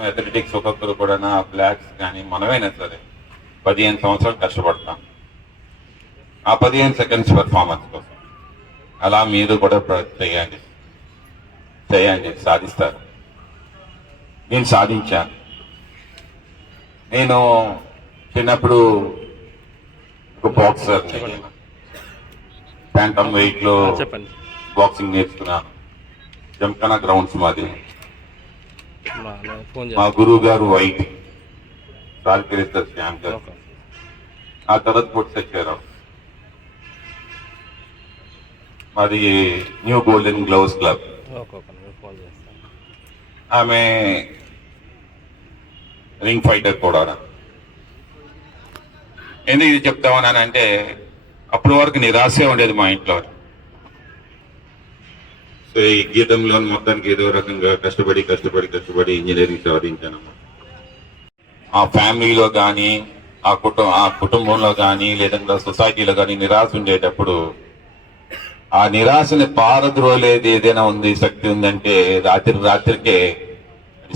Athletics ఒక్కొక్కరు కూడా blocks కానీ మనమైనా సరే పదిహేను సంవత్సరాలు కష్టపడతాం. ఆ పదిహేను సెకండ్స్ పెర్ఫార్మెన్స్ కోసం. అలా మీరు కూడా ప్ర- చేయండి చేయండి సాధిస్తారు నేను సాధించాను నేను చిన్నప్పుడు ఒక బాక్సర్ ప్యాంటమ్ వెయిట్లో చెప్పండి. బాక్సింగ్ నేర్చుకున్నాను జంకనా గ్రౌండ్స్ మాది. మా- నేను గురువు గారు వైట్. రాజకీయ శ్యామ్ గారు. ఆ తర్వాత పొట్టి మాది న్యూ గోల్డెన్ గ్లౌస్ క్లబ్ ఆమె రింగ్ ఫైటర్ కూడా ఎందుకు ఇది చెప్తామని అంటే అప్పటి వరకు నిరాశ ఉండేది మా ఇంట్లో. సో ఈ గీతంలో మొత్తానికి ఏదో రకంగా కష్టపడి కష్టపడి కష్టపడి ఇంజనీరింగ్ సాధించాను ఆ ఫ్యామిలీలో కానీ ఆ కుటుంబ ఆ కుటుంబంలో కానీ లేదంటే సొసైటీలో కానీ నిరాశ ఉండేటప్పుడు ఆ నిరాశని పారద్రోలేది ఏదైనా ఉంది శక్తి ఉందంటే రాత్రి రాత్రికే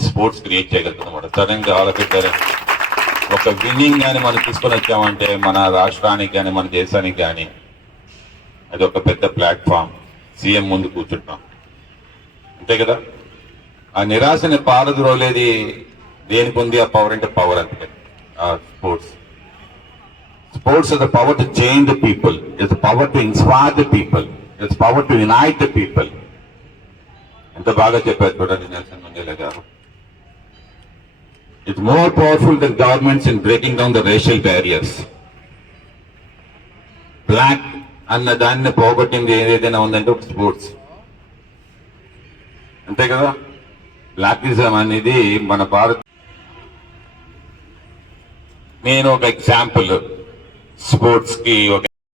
స్పోర్ట్స్ క్రియేట్ చేయగలుగుతాం అనమాట సడన్గా ఆలోచించారు ఒక విన్నింగ్ కానీ మనం తీసుకొని వచ్చామంటే మన రాష్ట్రానికి కానీ మన దేశానికి కానీ అది ఒక పెద్ద ప్లాట్ఫామ్. సీఎం ముందు కూర్చుంటాం. అంతే కదా? ఆ నిరాశని పారద్రోలేది దేనికి ఉంది? ఆ పవర్ అంటే పవర్ అంతే. ఆ sports. Sports is the power to change the people is power to inspire the people it's power to unite the people ఎంత బాగా చెప్పారు చూడండి నెల్సన్ మండేలా గారు. Is more powerful than governments in breaking down the racial barriers. Black అన్న దాన్ని పోగొట్టింది ఏదైనా ఉందంటే ఒక స్పోర్ట్స్. అంతే కదా? బ్లాకిజం అనేది మన భారత్ నేను ఒక ఎగ్జాంపుల్ స్పోర్ట్స్కి ఒక